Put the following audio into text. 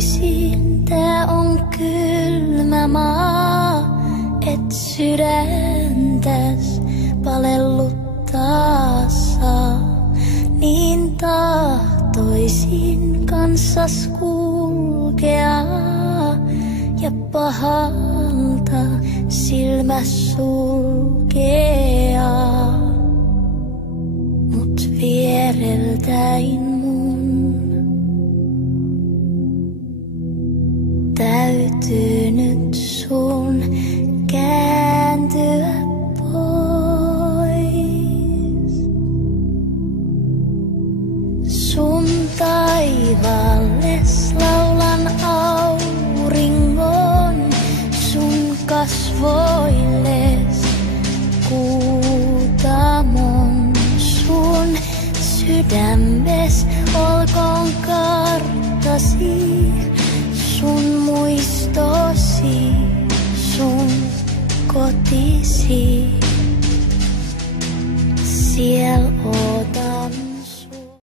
tahtoisin, tää on kylmä maa, et sydäntäs palelluttaa saa. Niin tahtoisin kanssas kulkea ja pahalta silmäs sulkea. Mut viereltäin mun täytyy nyt sun kääntyä pois. Sun taivaalles laulan auringon, sun kasvoilles kuutamon, sun sydämes olkoon karttasi, sun muistosi, sun kotisi.